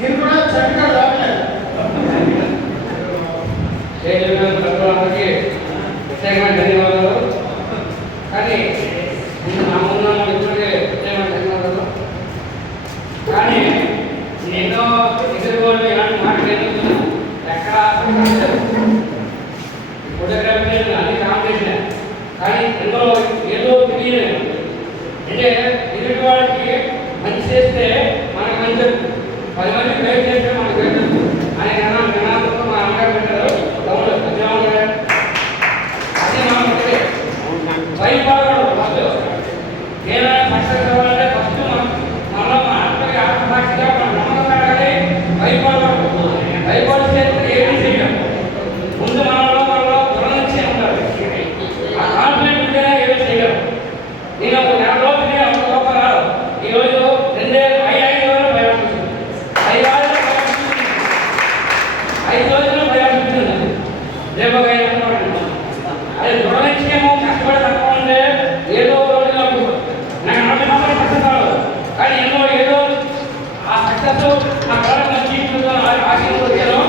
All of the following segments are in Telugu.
నేను కూడా సర్టిఫికేట్ రావట్లేదు. ప్రత్యేకమైన ధన్యవాదాలు. కానీ నా ముందు ఇప్పటికే ప్రత్యేకమైన ధన్యవాదాలు. కానీ నేను ఎదుర్కోండి ఇలాంటి మాటలు ఎక్కడ ఫోటోగ్రఫీ అన్ని కాంపిటీషన్, కానీ ఇందులో ఏదో తెలియలేదు. అంటే ఎదుటి వాళ్ళకి మంచి చేస్తే మనకు మంచి, 10 మంది ప్రేమ చేస్తే మనకు పెట్టదు అని నినాదంతో మా అమ్మగారు పెట్టారు. తమ్ముడు ఉద్యోగం అది మనం భయపడకూడదు. ఫస్ట్ ఏదైనా సక్సెస్ అవ్వాలంటే ఫస్ట్ మనలో మన ఆత్మకి ఆత్మసాక్షిగా మనం నమ్మకాలి. భయపడకూడదు. భయపడితే ఏమీ చేయడం. ముందు మనలో దురనిశ్చయం ఉండాలి. ఆ కాన్ఫిడెంట్ ఉంటేనే ఏమీ చేయగలం. నేను ఒక నెల రోజులే ఒక లోపల రాదు. ఈరోజు 5 రోజులు భయం వస్తుంది. 5 రోజులు భయం వస్తుంది. రేపు అదే దృఢనిశ్చయము కష్టపడి తక్కువ ఉంటే ఏదో రోజు నాకు 40 సంవత్సరాలు సక్సెస్ రాదు. కానీ ఏదో ఆ సక్సెస్ నా కళకు మంచి ఆశీర్వదించాను.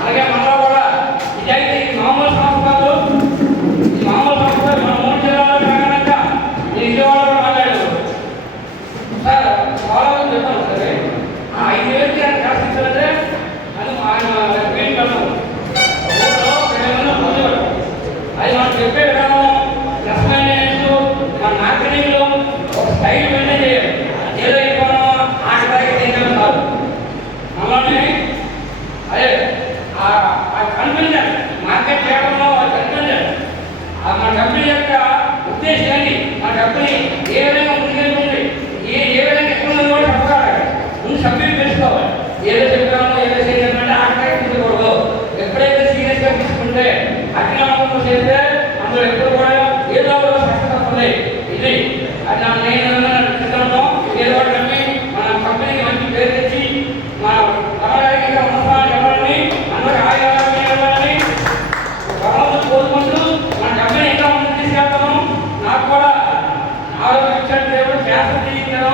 అలాగే మనలో కూడా నిజాయితీ మామూలు సంస్థలు మన 3 జిల్లాలో కాక నేను విజయవాడలో మాట్లాడాను సార్. చాలా చెప్పాను సరే 5 వేలకి ఆయన కాల్సించాలంటే అది ఆయన పెయిన్ కన్నాము అది మనం చెప్పే విధానం రెస్పాండెన్స్ మన మార్కెటింగ్లో ఒక స్టైల్ మెయింటైన్ చేయాలి. ఏదో అయిపోవడం ఆటదాకా చేయడం కాదు. మనల్ని అదే ఆ కన్ఫ్యూజన్ మార్కెట్ చేయడంలో కన్ఫ్యూజన్ మన కంపెనీ యొక్క ఉద్దేశం ఏంటి, మన కంపెనీ ఏ విధంగా ముందుకెళ్తుంది, ఏ విధంగా ఎక్కువ కూడా చెప్పగలగాలి. ముందు సబ్జెక్ట్ తెలుసుకోవాలి. ఏదో చెప్పామో ఏదో చేయాలంటే ఆటదాకా తీసుకోకూడదు. ఎప్పుడైతే సీరియస్గా తీసుకుంటే అజ్ఞానంతో చేస్తే అందులో ఎప్పుడు కూడా ఏదో సక్సెస్ వస్తుంది. ఇది అది నేను సిద్ధంలో ఏదో ఒకటి నమ్మి మన కంపెనీకి మంచి పేరు తెచ్చి మన తమగారికి ఇంకా ఉన్నతాన్ని ఇవ్వాలని, అందరికి ఆయాలని ఇవ్వాలని భగవంతుడు కోరుకుంటూ మన కంపెనీ ఇంకా ముందుకు తీసుకెళ్తాము. నాకు కూడా ఆరోగ్యం ఇచ్చాడు దేవుడు. క్యాన్సర్ చేయించాను.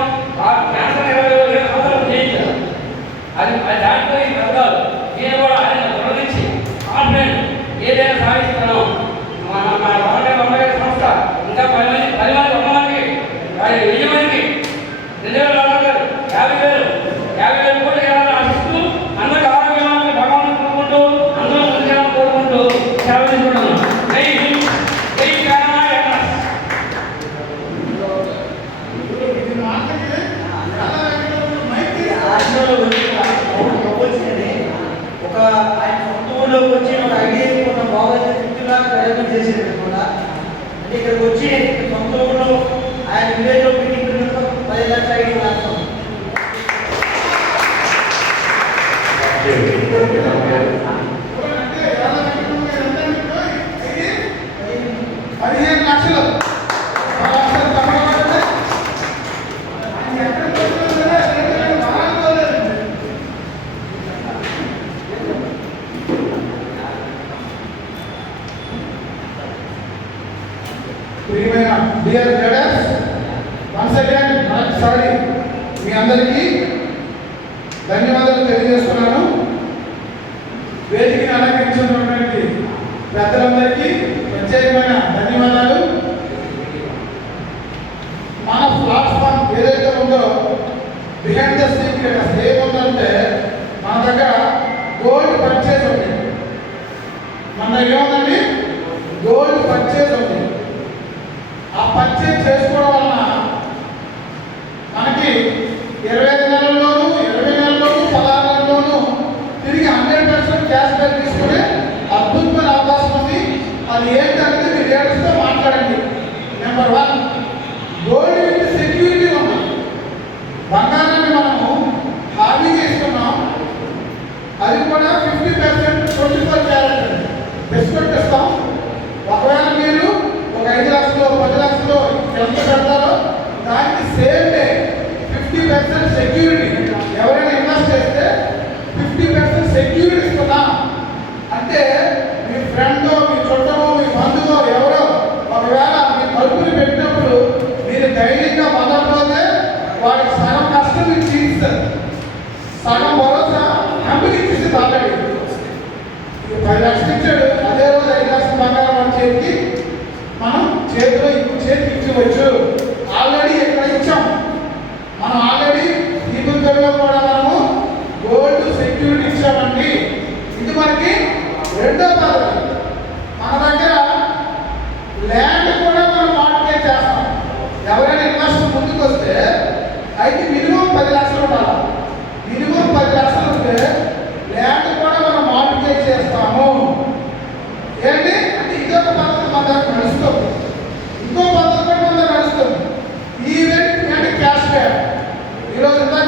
క్యాన్సర్ 20 సంవత్సరాలు చేయించాను. అది దాంట్లో ఈ వర్గాలు నేను కూడా ఆయన దురదించి కాన్ఫిడెంట్ ఏదైనా సాధిస్తాను. మన అమ్మగారి సంస్థ ఇంకా 10 మంది 100 మందికి 1000 మందికి 50,000 కోట్లు వెళ్ళాలని ఆశిస్తూ అందరికి ఆరోగ్యాన్ని భగవాన్ కోరుకుంటూ అందరూ ముందుగా కోరుకుంటూ సేవ తీసుకుంటున్నాను. జై హింద్, జై తెలంగాణ. ఒక ఆయన సొంత ఊళ్ళోకి వచ్చి ఒక ఐడియా కొన్ని బాగా ప్రయత్నం చేసేది కూడా. అంటే ఇక్కడికి వచ్చి సొంత ఊళ్ళో ఆయన విలేజ్లో మీటింగ్ 10 లక్షల ఐడియా రాస్తాం. డియర్ లీడర్స్, వన్స్ అగైన్ మరొకసారి మీ అందరికీ ధన్యవాదాలు తెలియజేస్తున్నాను. వేదికని అలంకరించినటువంటి పెద్దలందరికీ ప్రత్యేకమైన ధన్యవాదాలు. మన ప్లాట్ఫామ్ ఏదైతే ఉందో బిహైండ్ ద సీక్రెట్ అసలు ఏముందంటే మన దగ్గర గోల్డ్ పర్చేజ్ ఉంది. మన దగ్గర ఏముందండి? గోల్డ్ పర్చేజ్ ఉంది. ఆ పర్చేజ్ చేసుకోవడం వలన మనకి 25 నెలల్లోనూ 20 నెలల్లోనూ 16 నెలల్లోనూ తిరిగి 100% క్యాష్ బ్యాక్ తీసుకునే అద్భుతమైన అవకాశం ఉంది. అది ఏంటంటే మీ లీడర్స్తో మాట్లాడండి. నెంబర్ 1, గోల్డ్ విత్ సెక్యూరిటీ ఉంది. బంగారాన్ని మనము హామీగా ఇస్తున్నాం. అది కూడా 50%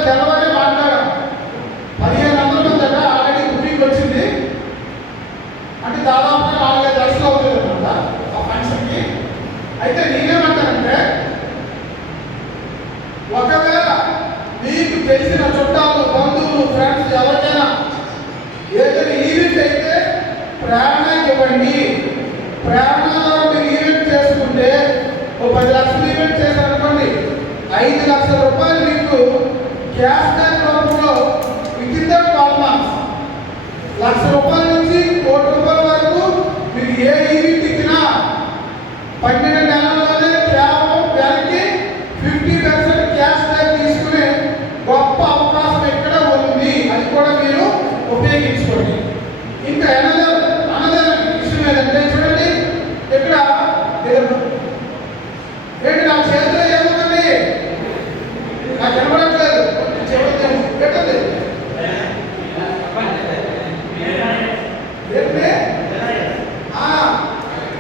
తెల్లవారే మాట్లాడాం. 1500 మంది దగ్గర ఆల్రెడీ బుకింగ్ వచ్చింది. అంటే దాదాపుగా 4-5 లక్షలు అవుతుంది అనమాట ఆ ఫంక్షన్కి. అయితే నేనేమంటానంటే, ఒకవేళ మీకు తెలిసిన చుట్టాలు, బంధువులు, ఫ్రెండ్స్ ఎవరికైనా ఏదైనా ఈవెంట్ అయితే ప్రేరణ ఇవ్వండి. ప్రేరణలో మీరు ఈవెంట్ చేసుకుంటే ఓ 10 లక్షలు ఈవెంట్ చేశారనుకోండి, 5 లక్షల రూపాయలు మీకు క్యాష్ బ్యాక్ రూపంలో విత్ ఇన్ 12 months, ₹1,00,000 నుంచి ₹1,00,00,000 వరకు మీరు ఏ ఈవెంట్ ఇచ్చినా 12 నెలల్లోనే కేవలం బ్యాంక్కి 50% క్యాష్ బ్యాక్ తీసుకునే గొప్ప అవకాశం ఎక్కడ ఉంది. అది కూడా మీరు ఉపయోగించుకోండి. ఇంకా అనదర్ విషయం ఏదంటే, చూడండి ఇక్కడ ఏంటి నా చేతిలో ఏముందండి, నాకు కనబడట్లేదు, చెప్పండి పెట్టండి.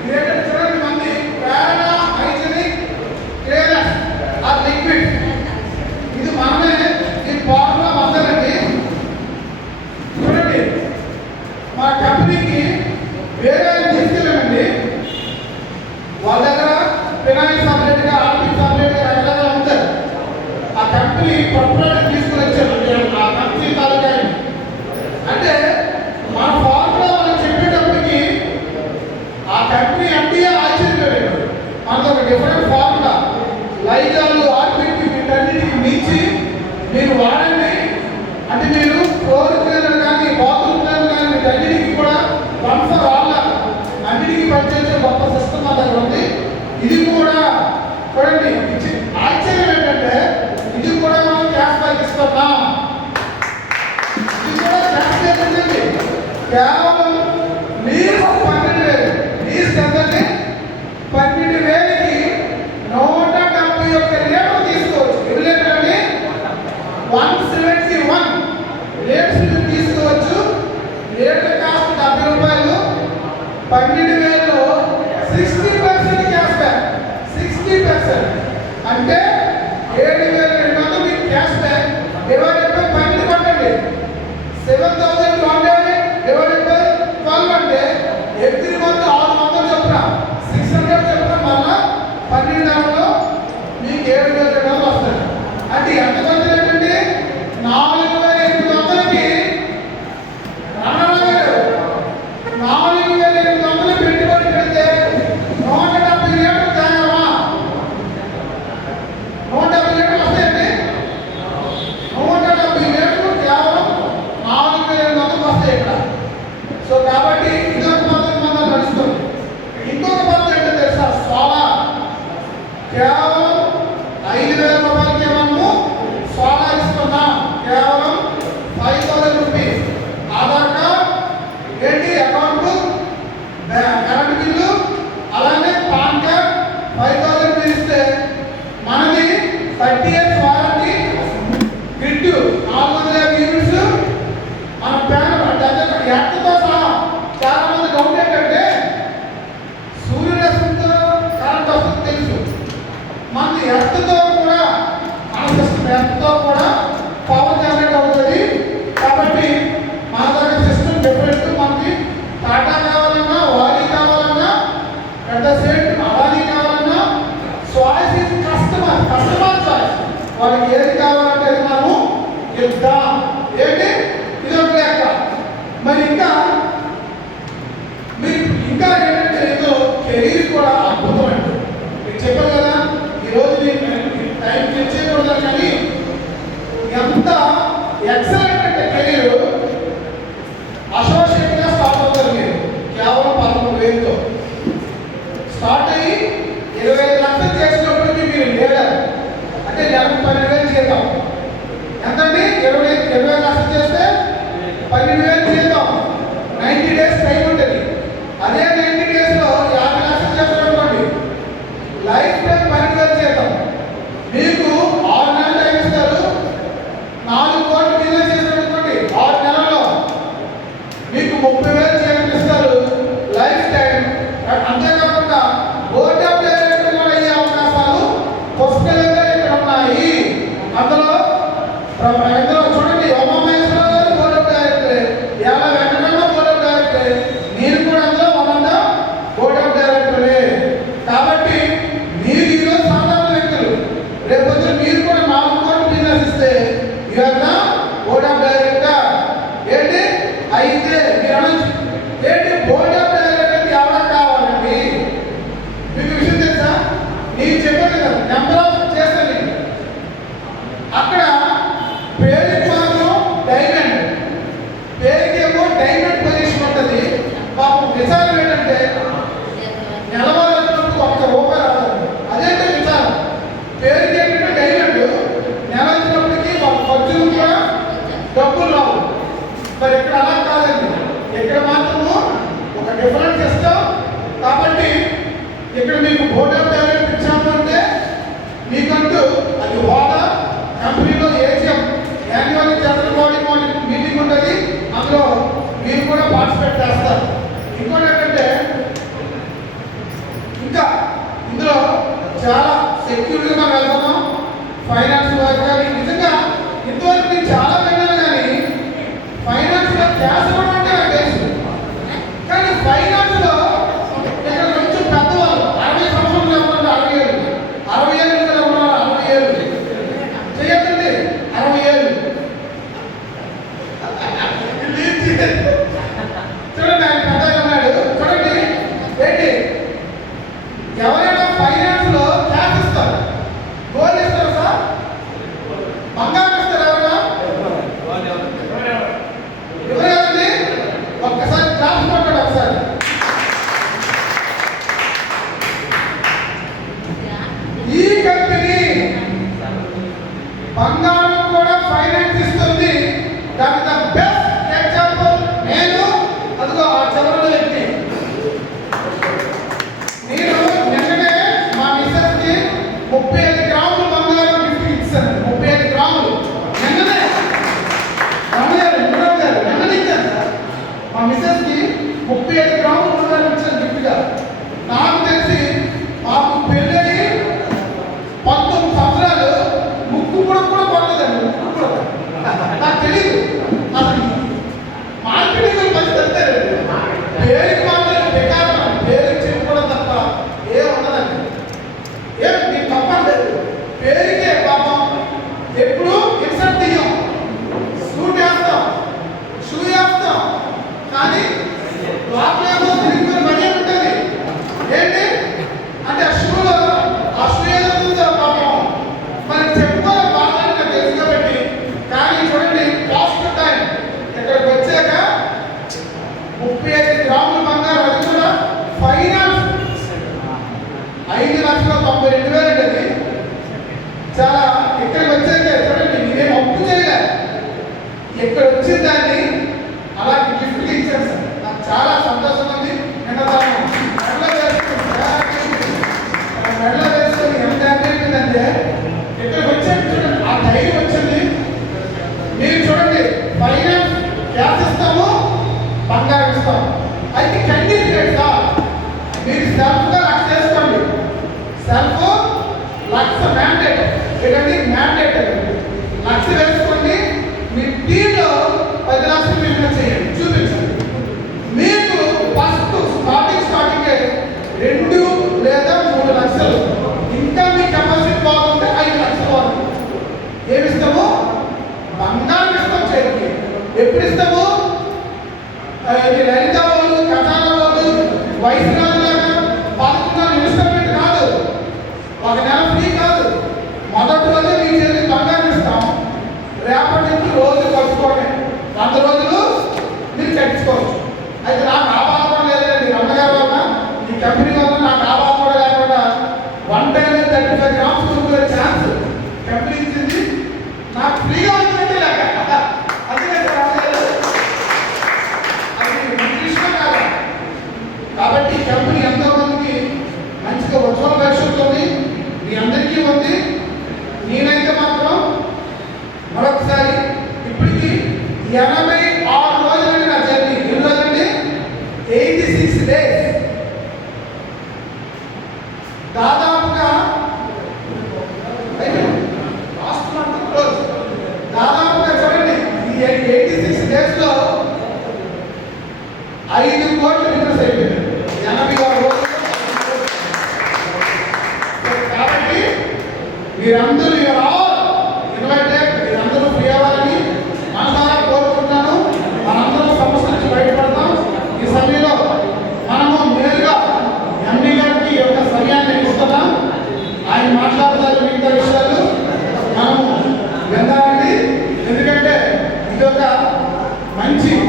ఏంటంటే చూడండి, మంది ప్రేరణ హైజెనిక్ క్లియరెన్స్ ఆర్ లిక్విడ్. ఇది మనమే ఈ ఫార్ములా వందలండి. చూడండి, మా కంపెనీకి వేరే తీసుకెళ్ళామండి. వాళ్ళ దగ్గర ఫినాయిల్ సపరేట్గా, ఆర్పిక్ సపరేట్గా రకరకాలు ఉంటారు. ఆ కంపెనీ ప్రొపరేటర్ తీసుకుని వచ్చారు ఆ కంపెనీ తాలూకా. అంటే మన ఫార్ములా మనం చెప్పేటప్పటికి ఆ కంపెనీ అంటే ఆశ్చర్యపోయాడు. మనకు ఒక డిఫరెంట్ ఫార్ములా, లైజాలు, ఆర్పిక్, వీటన్నిటికి మించి మీరు వాడండి. అంటే మీరు ఫ్లోర్ క్లీనర్ కానీ, బాత్రూమ్ క్లీనర్ కానీ, వీటన్నిటికి కూడా 1 for all అన్నిటికీ పనిచేసే గొప్ప సిస్టమ్ మా దగ్గర ఉంది. ఇది కూడా చూడండి, ఆశ్చర్యం ఏంటంటే ఇది కూడా మనం క్యాష్ బ్యాక్ ఇస్తున్నాం. ఇది కూడా క్యాష్ బ్యాక్ ఉంటుంది. కేవలం లీజ్ 12,000, లీజ్ ఎంతండి, 12,000కి 171 లీటర్లు తీసుకోవచ్చు. ఎన్ని లీటర్లు అండి? 171 లీటర్లు తీసుకోవచ్చు. Litre cost ₹70. 12,000లో 60% cash back. 60% అంటే 7,200 మీకు క్యాష్ బ్యాక్. డివైడెడ్ బై 12 కొట్టండి. 7,200 డివైడెడ్ బై 12 అంటే ఎవ్రీ మంత్ 600 చొప్పున 600 చొప్పున మళ్ళా 12 నెలల్లో మీకు 7,200 వస్తుంది. అంటే ఎంత మంది ఏంటంటే 4,800కి 4,800 పెట్టుబడి పెడితే 170 లీటర్లు తాగామా? 170 లీటర్లు వస్తాయండి. 170 లీటర్లు కేవలం 4,800 వస్తాయి ఇక్కడ. సో కాబట్టి ఇదొక పద్ధతి మనం నడుస్తుంది. ఇంకొక పద్ధతి ఏంటో తెలుసా? సోలార్. కేవలం 5,000 రూపాయలకే మనము సోలార్ ఇస్తున్నాం. కేవలం 5,000 రూపీస్. ఆధార్ కార్డ్ ఏంటి, అకౌంట్ బుక్, కరెంట్ బిల్లు, అలానే పాన్ కార్డ్ 5,000 మీరు ఇస్తే మనది 30 years వారంటీ, గ్రిడ్ 450 యూనిట్స్, మన ప్యానల్ అంటే ఎర్త్తో సహా. చాలా మంది డౌట్ ఏంటంటే సూర్యరశ్మితో కరెంట్ వస్తుంది తెలుసు, మనది ఎర్త్తో కూడా, మన సిస్టమ్ ఎర్త్తో కూడా పవర్ జనరేట్ అవుతుంది. కాబట్టి మన దగ్గర సిస్టమ్ డిఫరెంట్. మనకి టాటా కావాలన్నా, వాలీ కావాలన్నా, పెద్ద సెట్ అదానీ కావాలన్నా, చాయిస్ ఇస్ కస్టమర్ చాయిస్. వాళ్ళకి ఏది కావాలంటే అది మనము ఇద్దాం. ఏంటి, ఇది ఒక లెక్క. మరి ఇంకా మీరు ఇంకా ఏంటంటే ఏదో కెరీర్ కూడా అద్భుతం అండి. మీకు చెప్పాను కదా, ఈరోజు టైం తెచ్చేయకూడదు కానీ ఎంత ఎక్సలెంట్ అంటే కెరీర్. అసోసియేట్గా స్టార్ట్ అవుతారు మీరు కేవలం 13,000తో స్టార్ట్ అయ్యి 25 లక్షలు చేసినప్పటికీ మీరు లీడర్ అంటే నెలకు 12,000 జీతం. ఎంతండి? 20 లక్షలు చేస్తే 12,000 జీతం. 90 days టైం ఉంటుంది. అదే 90 daysలో 50 లక్షలు చేస్తారనుకోండి, లైఫ్ టైం 12,000 జీతం. మీకు 6 నెలలు టైం ఇస్తారు. 4 కోట్ల బిజినెస్ ఇందులో చూడండి ఉమామహేశ్వరరావు గారు బోర్డ్ ఆఫ్ డైరెక్టర్, ఎలా వెంకటరమణ బోర్డ్ ఆఫ్ డైరెక్టర్, మీరు కూడా అందులో వన్ బోర్డ్ ఆఫ్ డైరెక్టరే. కాబట్టి మీరు ఈరోజు సాధారణ వ్యక్తులు, రేపొద్దు మీరు కూడా 4 కోట్లు బిజినెస్ ఇస్తే ఇవాళ బోర్డ్ ఆఫ్ డైరెక్టర్ ఏంటి అయితే మీరు అనొచ్చు ఏంటి బోర్డ్ ఆఫ్ డైరెక్టర్ ఎవరికి కావాలండి? మీకు విషయం తెలుసా? నేను చెప్పాను కదా నెంబర్ ఆఫ్ చేస్తాను. అక్కడ పేరుకి మాత్రం డైమండ్, పేరుకేమో డైమండ్ పొజిషన్ ఉంటుంది. పాపం విచారం ఏంటంటే నెలవారు వచ్చినప్పుడు ₹1 రాదు. అదేంటే విచారం. పేరుకి ఏంటంటే డైమండ్, నెల వచ్చినప్పటికీ వాళ్ళ ఖర్చులు కూడా డబ్బులు రావు. మరి ఇక్కడ అలా కాదండి, ఇక్కడ మాత్రము ఒక డిఫరెన్స్ ఇస్తాం. కాబట్టి ఇక్కడ మీకు బోర్డ్ ఆఫ్ డైరెక్టర్ ఇచ్చాము అంటే మీకంటూ అది హోదా, కంపెనీలో AGM annual general body meeting ఉంటుంది, అందులో మీరు కూడా పార్టిసిపేట్ చేస్తారు. ఇంకోటి ఏంటంటే ఇంకా ఇందులో చాలా సెక్యూరిటీగా మనం వెళ్తున్నాం. ఫైనాన్స్ వర్క్ కానీ నిజంగా ఇంతవరకు నేను చాలా విన్నాను, కానీ ఫైనాన్స్లో క్యాష్ కూడా అంటే నాకు తెలుసు, కానీ ఫైనాన్స్లో ఇక్కడ కొంచెం పెద్దవాళ్ళు 60 సంవత్సరాలు ఉన్నారు, 60 ఏళ్ళు 60 ఏళ్ళు ఉన్నారు, 60 ఏళ్ళు చేయొద్దండి, 60 ఏళ్ళు చూడండి. ఆయన పెద్దగా ఉన్నాడు. చూడండి ఏంటి, ఎవరైనా ఫైనాన్స్ లో క్యాష్ ఇస్తారు, గోల్డ్ ఇస్తారు సార్, బంగారం ఇస్తారు. ఎవరండి ఒక్కసారి క్లాస్ కొట్టాడు ఒకసారి. ఈ కంపెనీ బంగారం కూడా ఫైనాన్స్ ఇస్తుంది. దాని ద బెస్ట్ ఎగ్జాంపుల్ నేను, అదిగో ఆ చివరిలో వ్యక్తి. నేను నిన్ననే మా మిస్సెస్ కి 35 గ్రాములు బంగారం గిఫ్ట్ ఇచ్చాను. 35 గ్రాములు నిన్ననే నిన్న ఇచ్చాను సార్. మా మిస్సెస్ కి 35 గ్రాములు బంగారం ఇచ్చాను గిఫ్ట్ గా. నాకు తెలిసి మాకు పెళ్ళి 19 సంవత్సరాలు ముక్కు కూడా పడలేదండి. ముక్కు కూడా నాకు తెలియదు. అసలు మార్కెటింగ్ పరిస్థితి అంతేనండి. పేరుకి మాత్రం బెకారం, పేరుకి చెప్పుకోవడం తప్ప ఏం ఉండదండి. ఏం మీకు తప్పలేదు, పేరుకే పాపం ఎప్పుడు ఇన్సర్ట్ తీయం, సూట్ వేస్తాం, షూ వేస్తాం, కానీ లోపలేమో తిరిగి మనీ ఉంటుంది. ఏంటి అంటే ఆ షూలో ఆ షూ ఏదవుతుందో పాపం మనకి చెప్పుకోవాలి బాగా తెలుసు కాబట్టి. కానీ చూడండి కాస్ట్ టైం ఇక్కడికి వచ్చాక 35 గ్రాముల బంగారం, అది కూడా ఫైనాన్స్ 5,92,000 అది. చాలా ఇక్కడికి వచ్చాక చూడండి నేనేం అప్పు చేయలేదు, ఇక్కడ వచ్చిన దాన్ని అలాంటి గిఫ్ట్గా ఇచ్చాను సార్. నాకు చాలా సంతోషం ఉంది. నిన్న మెడలో వేసుకొని ఎంత హ్యాపీ అయిపోయిందంటే ఇక్కడికి వచ్చాక చూడండి ఆ ధైర్యం వచ్చింది. మీరు చూడండి ఫైనాన్స్ క్యాష్ ఇస్తాము, బంగారం ఇస్తాము. అయితే కండిషన్ ఏంటా, మీరు సెల్ఫ్గా 1,00,000 చేసుకోండి. సెల్ఫ్ 1,00,000 మ్యాండేట్, ఏంటంటే మ్యాండేట్ 1,00,000 వేసుకోండి. మీ టీంలో 10 లక్షలు బిజినెస్ చేయండి, చూపించండి. మీకు ఫస్ట్ స్టార్టింగ్ 2 లేదా 3 లక్షలు, ఇంకా మీ కెపాసిటీ బాగుంటే 5 లక్షలు వరకు ఏమిస్తాము, బంగారం ఇస్తాం చేతికి. ఎప్పుడు ఇస్తాము, లలిత వాళ్ళు, కథాల వాళ్ళు, వయసు రాజులాగా 11 ఇన్స్టాల్మెంట్ కాదు, 1 నెల ఫ్రీ కాదు. మొదటి రోజే మీ చేతికి బంగారం ఇస్తాం. రేపటి నుంచి రోజు కలుసుకోవడమే, 100 రోజులు మీరు కట్టించుకోవచ్చు. అయితే నాకు ఆ బాధ కూడా లేదండి. రమ్మగారి వల్ల, ఈ కంపెనీ వల్ల నాకు ఆ బాధ కూడా లేకుండా 1 టైం 35 గ్రామ్స్ కొనుక్కునే ఛాన్స్ కంపెనీ ఇచ్చింది. నాకు ఫ్రీగా వచ్చినట్టే లేక అందుకే అది విషయం కాదు. కాబట్టి ఈ కంపెనీ ఎంతో మందికి మంచిగా ఉజ్వల భవిష్యత్తు ఉంది, మీ అందరికీ ఉంది. నేనైతే మాత్రం మరొకసారి ఇప్పటికీ 86 రోజులండి నా జర్నీ. ఎన్ని రోజులండి? 86 days. దాదాపుగా లాస్ట్ మంత్ క్లోజ్, దాదాపు మంచి